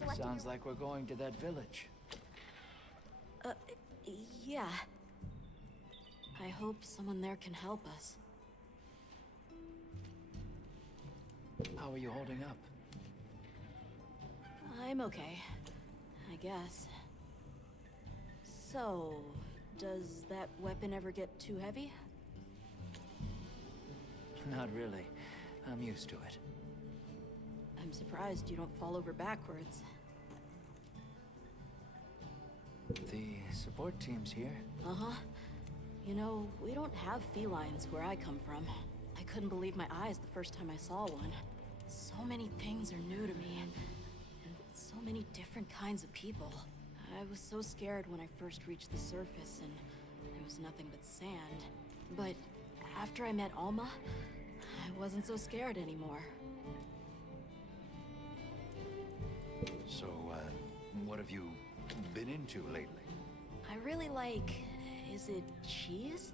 selecting Sounds your... like we're going to that village. Yeah. I hope someone there can help us. How are you holding up? I'm okay. I guess. So, does that weapon ever get too heavy? Not really. I'm used to it. I'm surprised you don't fall over backwards. The support team's here. Uh-huh. You know, we don't have felines where I come from. I couldn't believe my eyes the first time I saw one. So many things are new to me, and so many different kinds of people. I was so scared when I first reached the surface, and there was nothing but sand. But after I met Alma, I wasn't so scared anymore. So, what have you been into lately? I really like... is it cheese?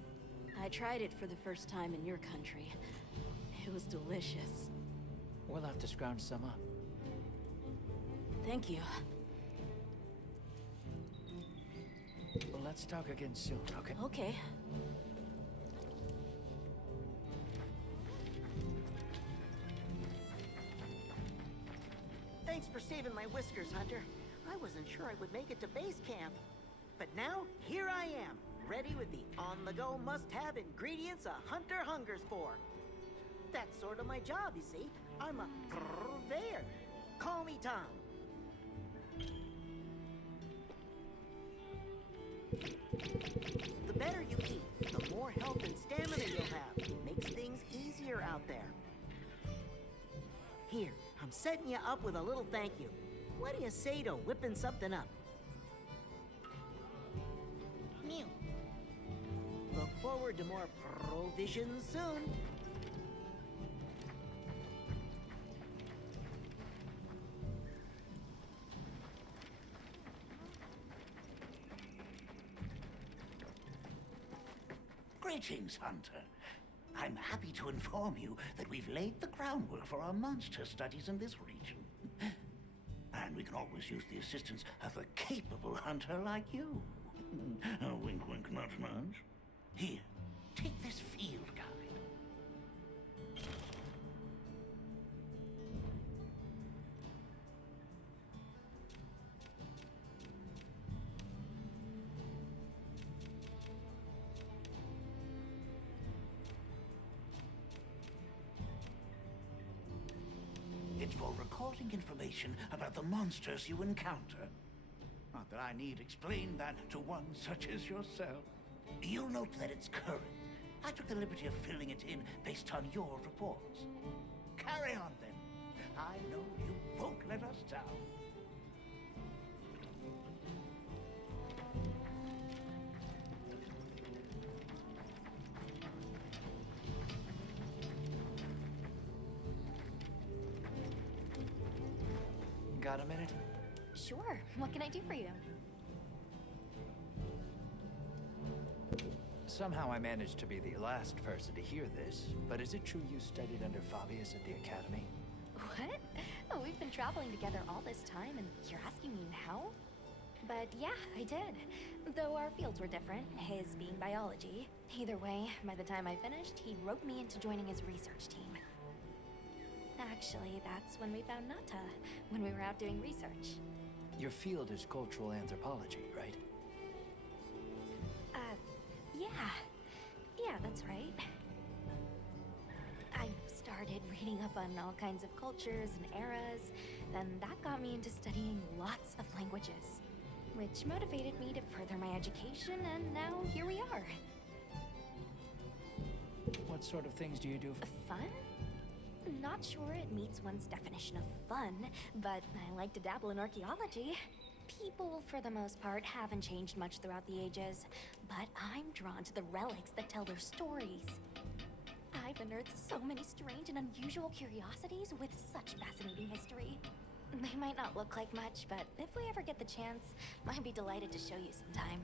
I tried it for the first time in your country. It was delicious. We'll have to scrounge some up. Thank you. Well, let's talk again soon, okay? Okay. Thanks for saving my whiskers, Hunter. I wasn't sure I would make it to base camp. But now, here I am, ready with the on-the-go must-have ingredients a hunter hungers for. That's sort of my job, you see. I'm a purveyor. Call me Tom. The better you eat, the more health and stamina you'll have. Makes things easier out there. Here, I'm setting you up with a little thank you. What do you say to whipping something up? Mew. Look forward to more provisions soon. Greetings, Hunter. I'm happy to inform you that we've laid the groundwork for our monster studies in this region. And we can always use the assistance of a capable hunter like you. Wink, wink, nudge, nudge. Here, take this field guide. It's for recording information about the monsters you encounter. Not that I need explain that to one such as yourself. You'll note that it's current. I took the liberty of filling it in based on your reports. Carry on, then. I know you won't let us down. Got a minute? Sure. What can I do for you? Somehow I managed to be the last person to hear this, but is it true you studied under Fabius at the Academy? What? Oh, we've been traveling together all this time, and you're asking me now? But yeah, I did. Though our fields were different, his being biology. Either way, by the time I finished, he roped me into joining his research team. Actually, that's when we found Nata, when we were out doing research. Your field is cultural anthropology, right? Yeah. Yeah, that's right. I started reading up on all kinds of cultures and eras, then that got me into studying lots of languages, which motivated me to further my education, and now here we are. What sort of things do you do? Fun? Not sure it meets one's definition of fun, but I like to dabble in archaeology. People, for the most part, haven't changed much throughout the ages, but I'm drawn to the relics that tell their stories. I've unearthed so many strange and unusual curiosities with such fascinating history. They might not look like much, but if we ever get the chance, I'd be delighted to show you sometime.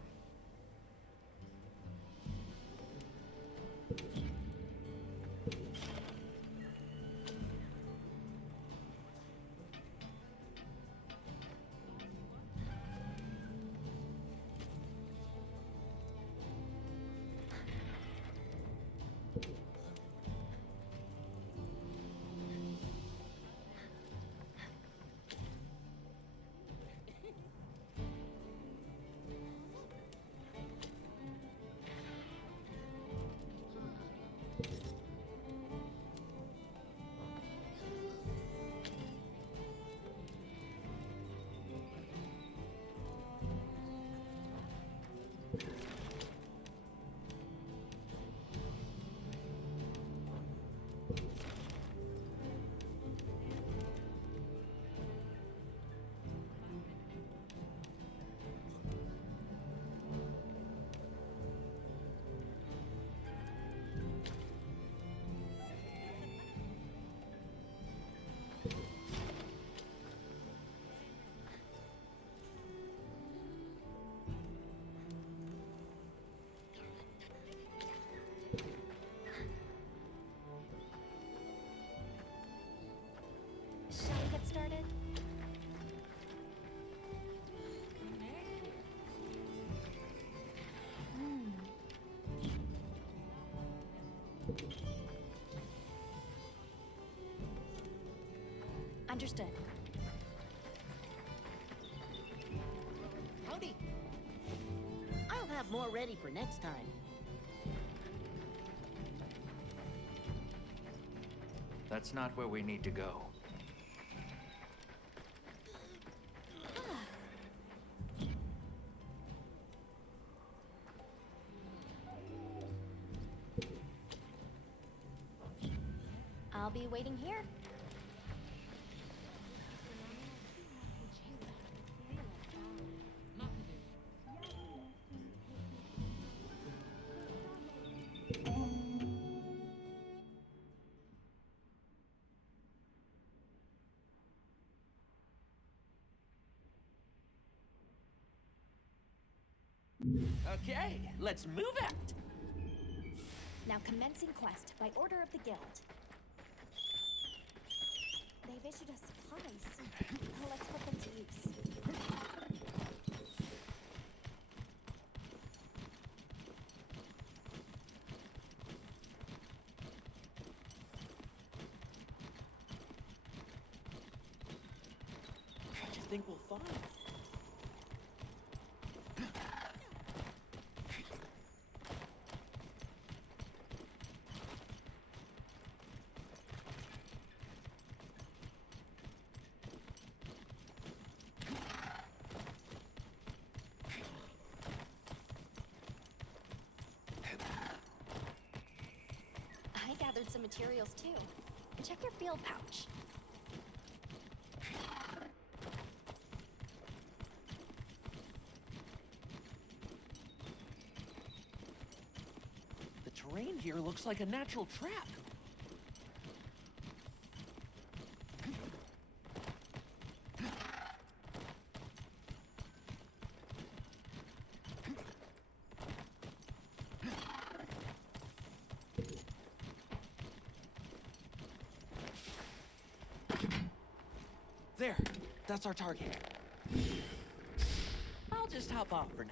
Understood. Howdy. I'll have more ready for next time. That's not where we need to go. I'll be waiting here. Okay, let's move out. Now commencing quest by order of the guild. They've issued us supplies. Let's put them to use. What do you think we'll find? I gathered some materials too. Check your field pouch. The terrain here looks like a natural trap. There, that's our target. I'll just hop off for now.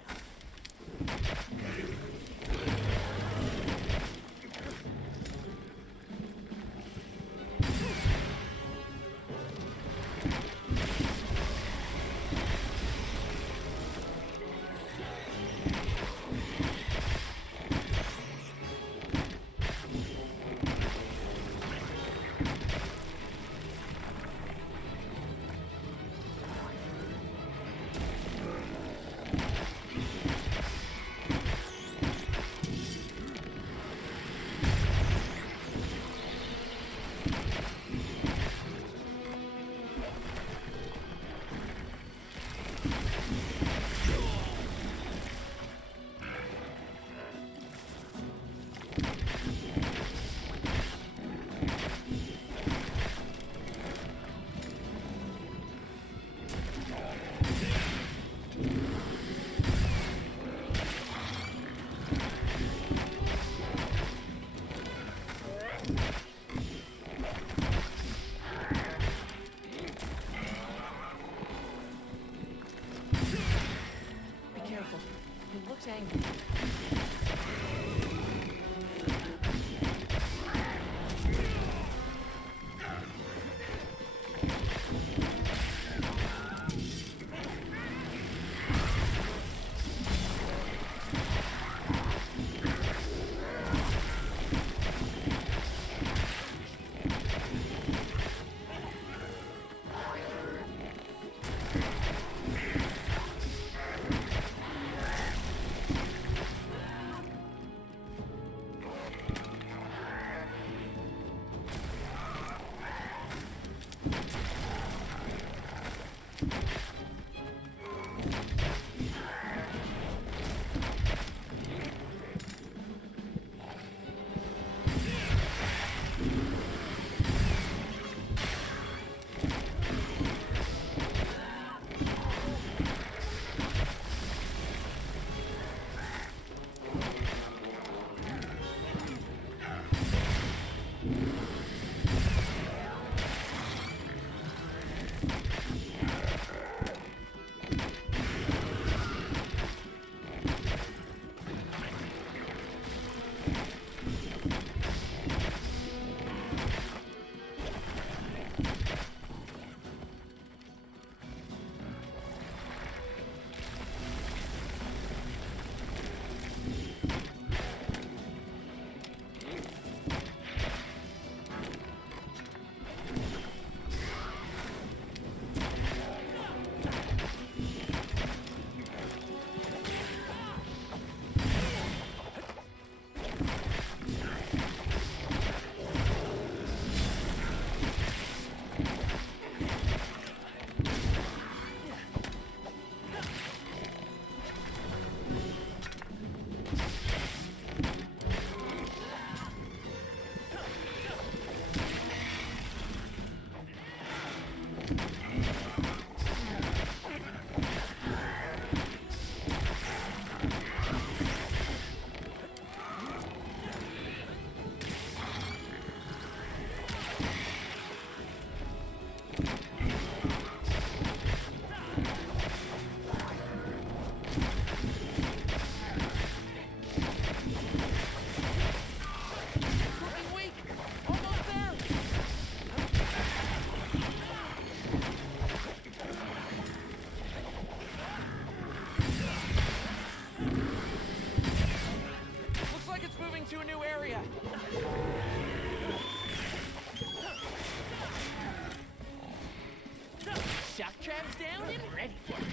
Shock traps down and ready for it.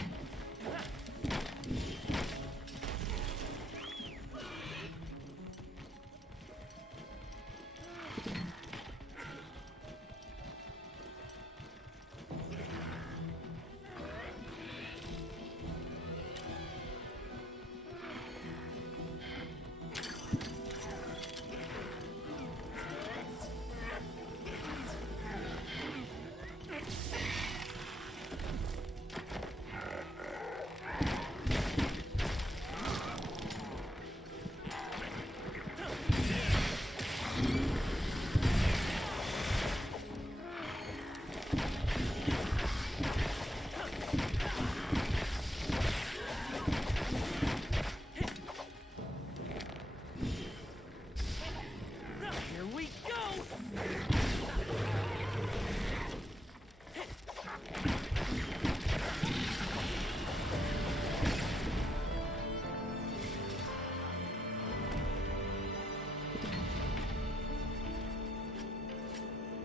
Here we go!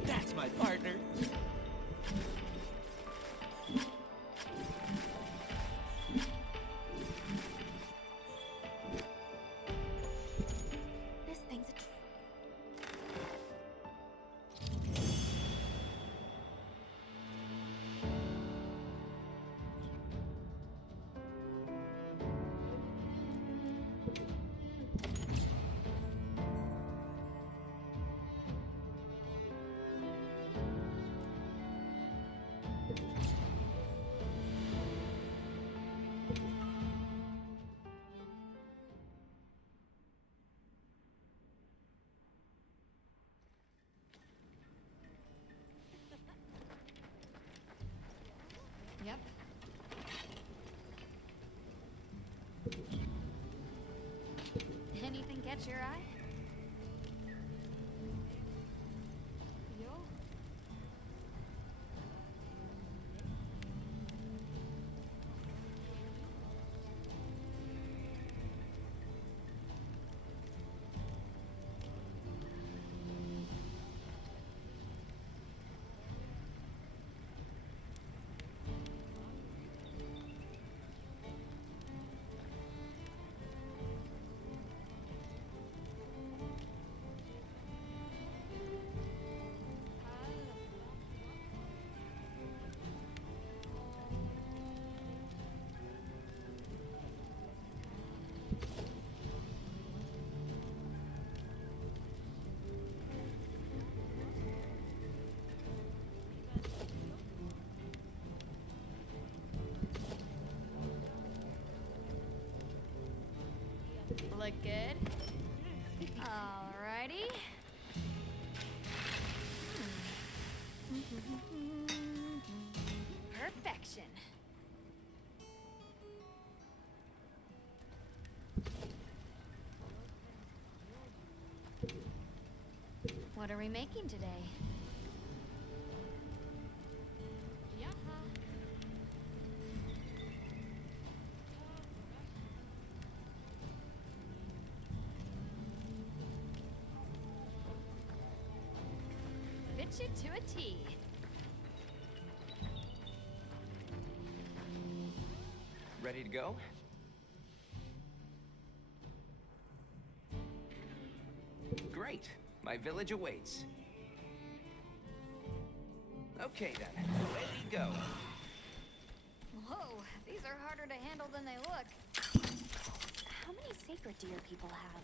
That's my partner. This thing's a Yep. Anything catch your eye? Yo. Look good. Alrighty. Perfection. What are we making today? Fit you to a T. Ready to go? Great. My village awaits. Okay then, ready to go. Whoa, these are harder to handle than they look. How many sacred deer people have?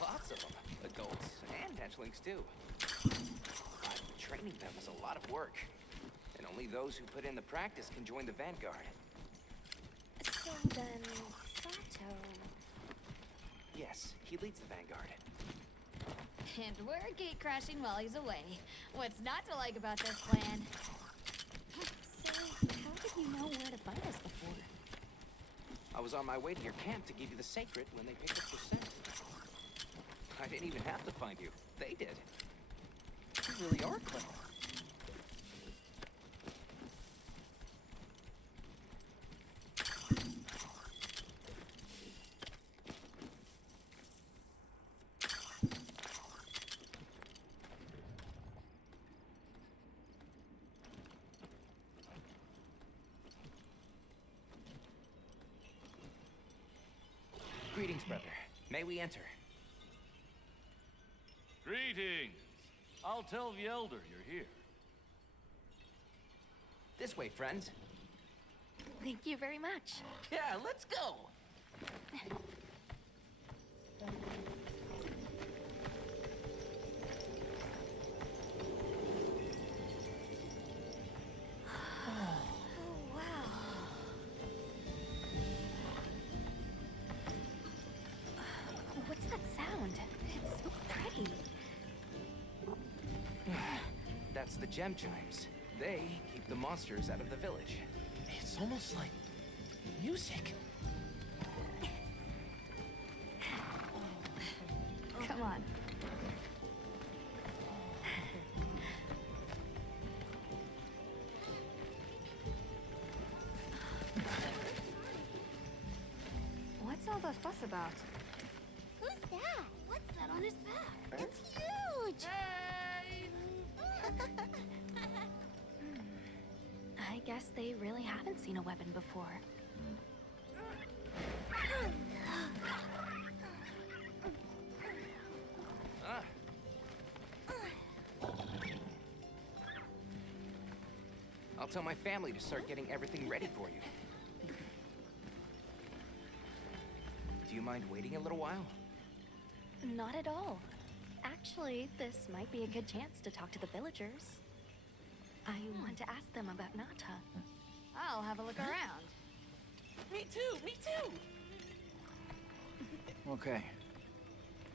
Lots of them. Adults and hatchlings too. But training them is a lot of work. And only those who put in the practice can join the Vanguard. So then, Sato... Yes, he leads the Vanguard. And we're gate crashing while he's away. What's not to like about this plan? So, how did you know where to find us before? I was on my way to your camp to give you the sacred when they picked up your scent. I didn't even have to find you. They did. You really are clever. Greetings, brother. May we enter? Greetings. I'll tell the Elder you're here. This way, friends. Thank you very much. Yeah, let's go! Oh, wow. What's that sound? It's so pretty. That's the gem chimes. They keep the monsters out of the village. It's almost like music. Come on. What's all the fuss about? Who's that? What's that on his back? It's huge! I guess they really haven't seen a weapon before. Ah. I'll tell my family to start getting everything ready for you. Do you mind waiting a little while? Not at all. Actually, this might be a good chance to talk to the villagers. I want to ask them about Nata. I'll have a look around. Me too, me too! Okay.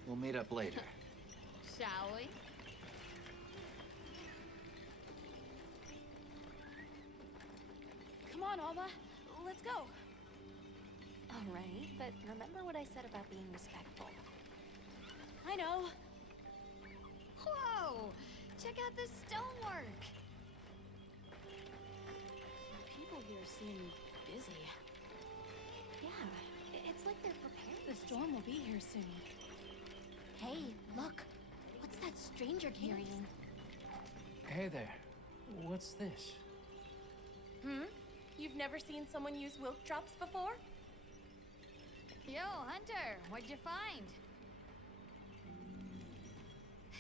We'll meet up later. Shall we? Come on, Alma. Let's go. All right, but remember what I said about being respectful. I know. Whoa! Check out this stonework. People here seem busy. Yeah, it's like they're prepared. The storm will be here soon. Hey, look. What's that stranger carrying? Hey there. What's this? You've never seen someone use wilk drops before? Yo, Hunter, what'd you find?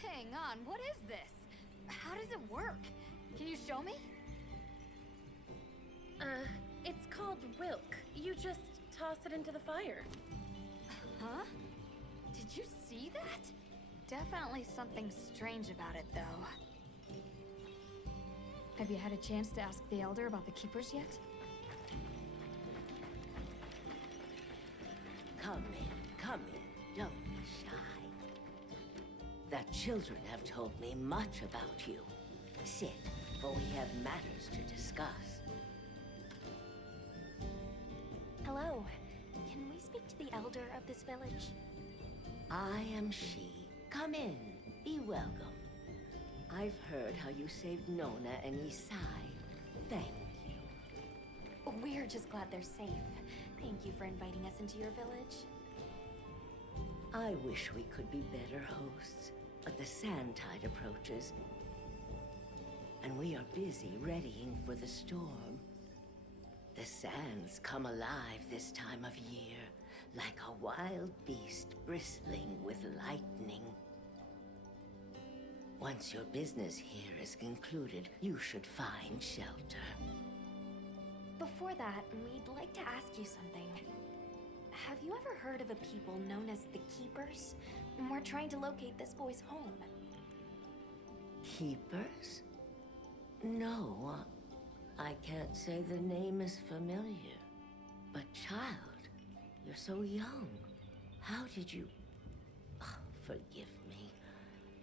Hang on, what is this? How does it work? Can you show me? It's called wilk. You just toss it into the fire. Huh? Did you see that? Definitely something strange about it, though. Have you had a chance to ask the Elder about the Keepers yet? Come in, don't be shy. The children have told me much about you. Sit, for we have matters to discuss. Hello. Can we speak to the elder of this village? I am she. Come in, be welcome. I've heard how you saved Nona and Isai. Thank you. We're just glad they're safe. Thank you for inviting us into your village. I wish we could be better hosts, but the sand tide approaches, and we are busy readying for the storm. The sands come alive this time of year, like a wild beast bristling with lightning. Once your business here is concluded, you should find shelter. Before that, we'd like to ask you something. Have you ever heard of a people known as the Keepers? We're trying to locate this boy's home. Keepers? No, I can't say the name is familiar. But child, you're so young. How did you... Oh, forgive me.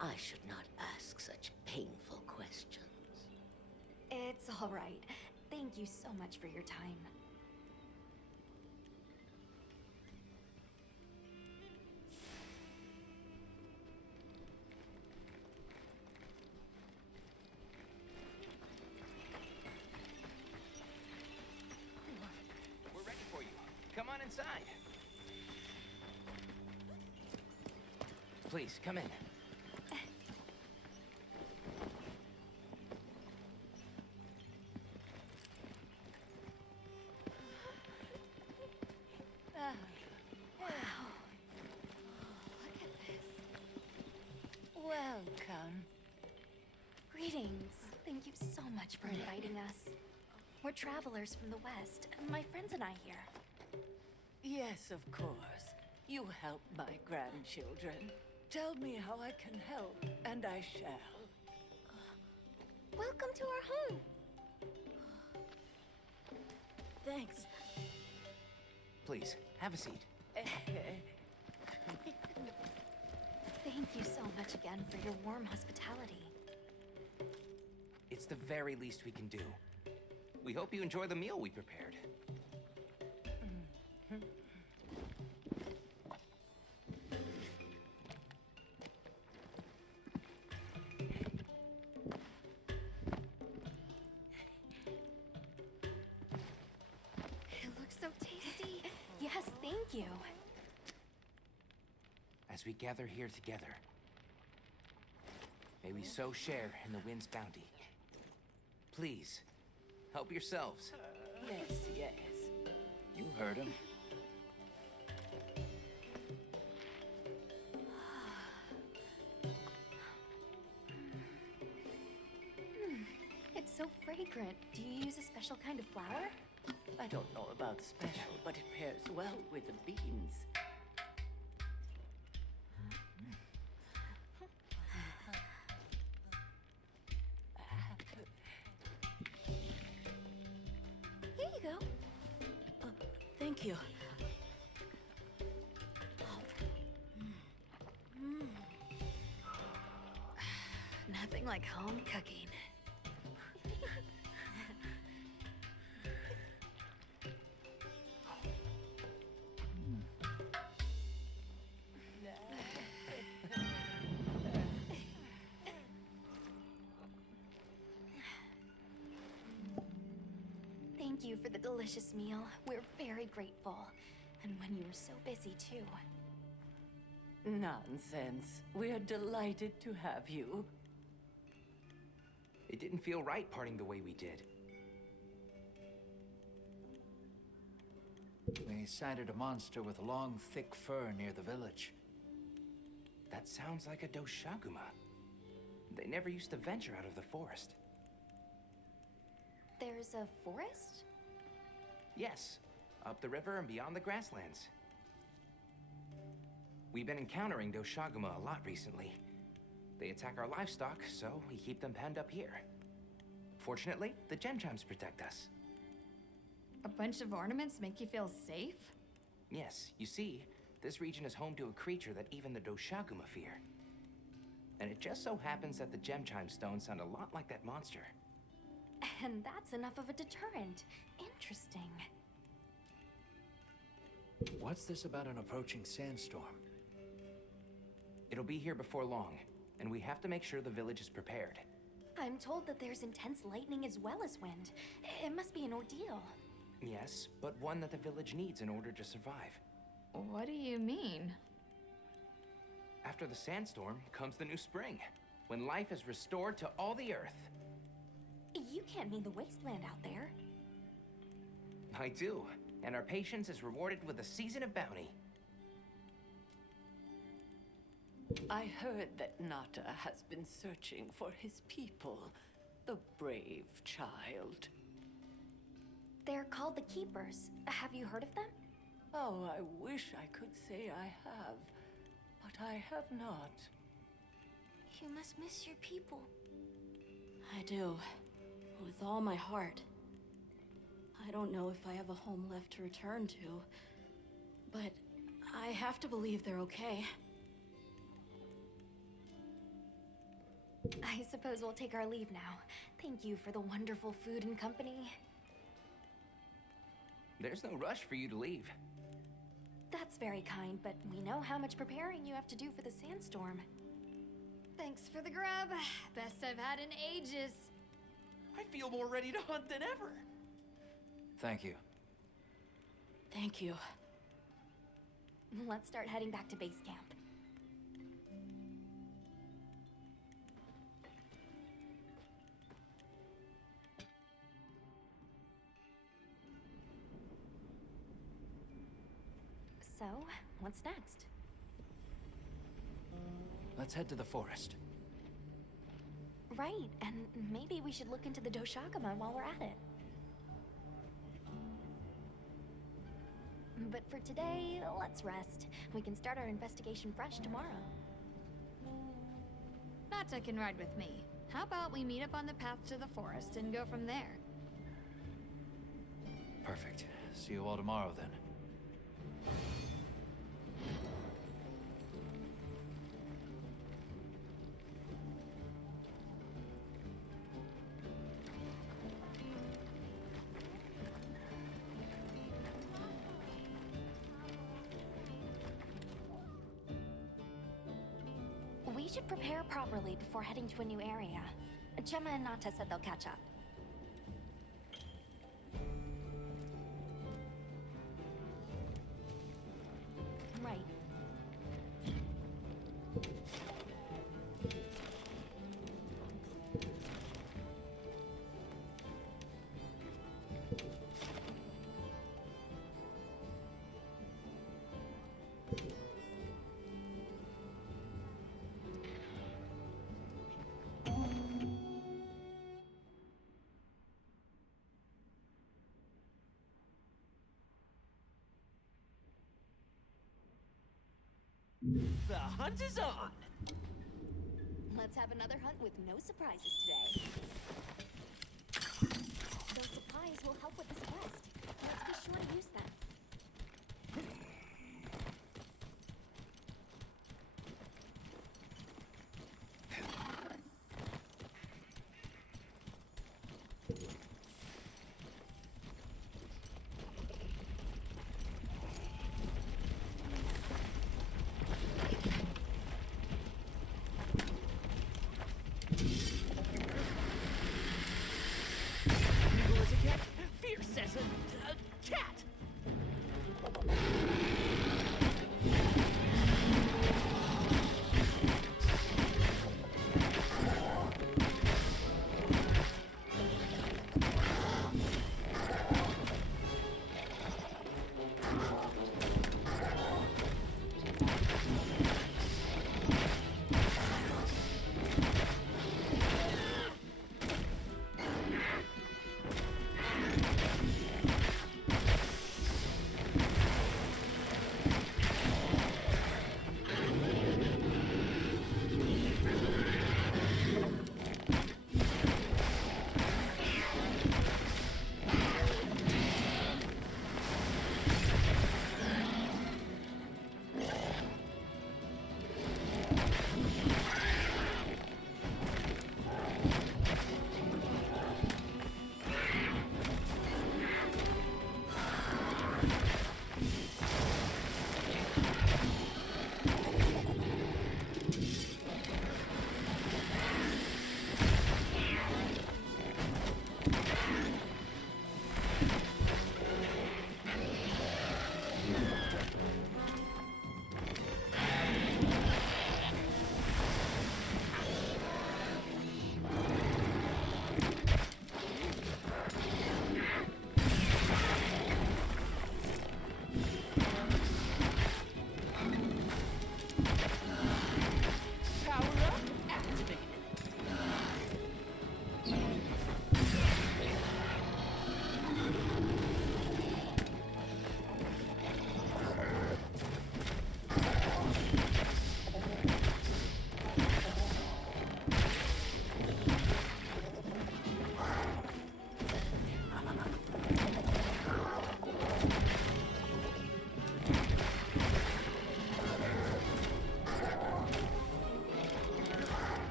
I should not ask such painful questions. It's all right. Thank you so much for your time. We're ready for you. Come on inside. Please, come in. Welcome. Greetings. Thank you so much for inviting us. We're travelers from the West, my friends and I here. Yes, of course. You help my grandchildren. Tell me how I can help, and I shall. Welcome to our home. Thanks. Please, have a seat. Thank you so much again for your warm hospitality. It's the very least we can do. We hope you enjoy the meal we prepared. It looks so tasty. Yes, thank you. As we gather here together, may we so share in the wind's bounty. Please, help yourselves. Yes, yes. You heard him. It's so fragrant. Do you use a special kind of flour? I don't know about special, but it pairs well with the beans. Here you go. Thank you. Nothing like home cooking. Thank you for the delicious meal. We're very grateful. And when you were so busy, too. Nonsense. We're delighted to have you. It didn't feel right parting the way we did. We sighted a monster with long, thick fur near the village. That sounds like a Doshaguma. They never used to venture out of the forest. There's a forest? Yes, up the river and beyond the grasslands. We've been encountering Doshaguma a lot recently. They attack our livestock, so we keep them penned up here. Fortunately, the gem chimes protect us. A bunch of ornaments make you feel safe? Yes, you see, this region is home to a creature that even the Doshaguma fear. And it just so happens that the gem chime stones sound a lot like that monster. And that's enough of a deterrent. Interesting. What's this about an approaching sandstorm? It'll be here before long, and we have to make sure the village is prepared. I'm told that there's intense lightning as well as wind. It must be an ordeal. Yes, but one that the village needs in order to survive. What do you mean? After the sandstorm comes the new spring, when life is restored to all the earth. You can't mean the wasteland out there. I do, and our patience is rewarded with a season of bounty. I heard that Nata has been searching for his people, the brave child. They're called the Keepers. Have you heard of them? Oh, I wish I could say I have, but I have not. You must miss your people. I do. With all my heart. I don't know if I have a home left to return to, but I have to believe they're okay. I suppose we'll take our leave now. Thank you for the wonderful food and company. There's no rush for you to leave. That's very kind, but we know how much preparing you have to do for the sandstorm. Thanks for the grub. Best I've had in ages. I feel more ready to hunt than ever. Thank you. Thank you. Let's start heading back to base camp. So, what's next? Let's head to the forest. right, and maybe we should look into the Doshagama while we're at it. But for today, let's rest. We can start our investigation fresh tomorrow. Nata can ride with me. How about we meet up on the path to the forest and go from there? Perfect. See you all tomorrow then. We should prepare properly before heading to a new area. Gemma and Nata said they'll catch up. Right. The hunt is on! Let's have another hunt with no surprises today. Those supplies will help with this quest. Let's be sure to use them.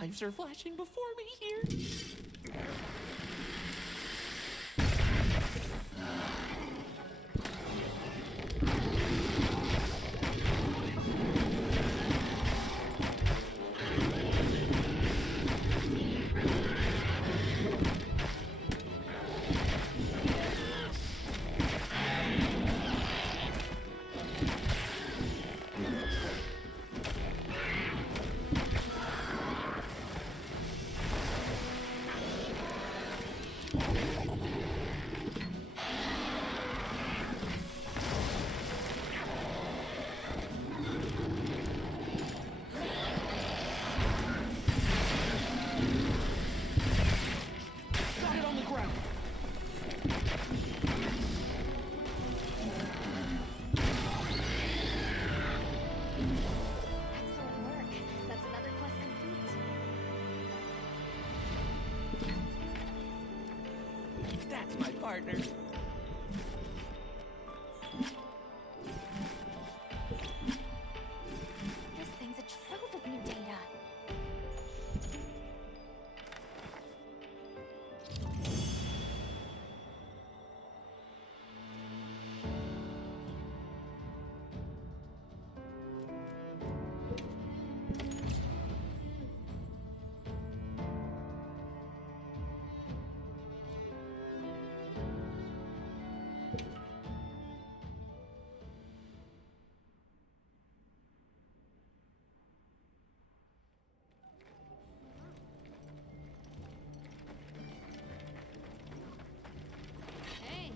lives are flashing before me here. Got it on the ground. Excellent work. That's another quest complete. That's my partner. This thing's a trove of new data. Hey.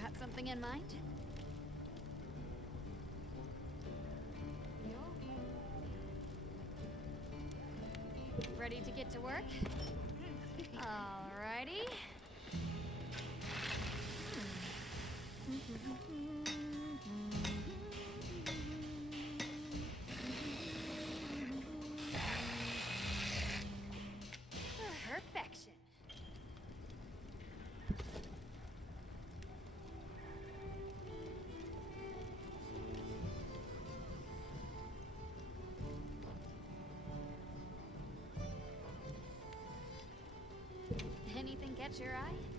Got something in mind? Ready to get to work? Alrighty. Perfection. Anything catch your eye?